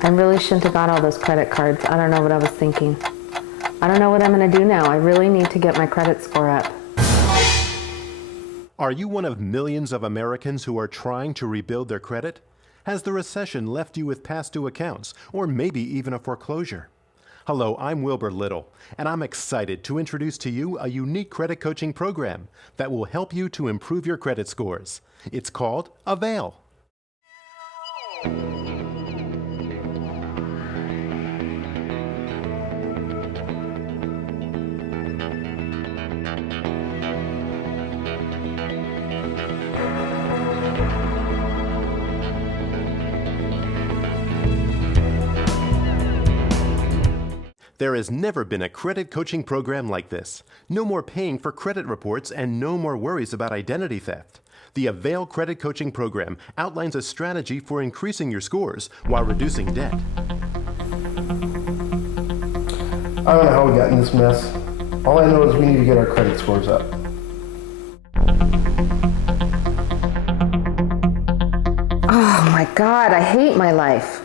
I really shouldn't have got all those credit cards. I don't know what I was thinking. I don't know what I'm going to do now. I really need to get my credit score up. Are you one of millions of Americans who are trying to rebuild their credit? Has the recession left you with past due accounts, or maybe even a foreclosure? Hello, I'm Wilbur Little, and I'm excited to introduce to you a unique credit coaching program that will help you to improve your credit scores. It's called Avail. There has never been a credit coaching program like this. No more paying for credit reports and no more worries about identity theft. The Avail Credit Coaching Program outlines a strategy for increasing your scores while reducing debt. I don't know how we got in this mess. All I know is we need to get our credit scores up. Oh my God, I hate my life.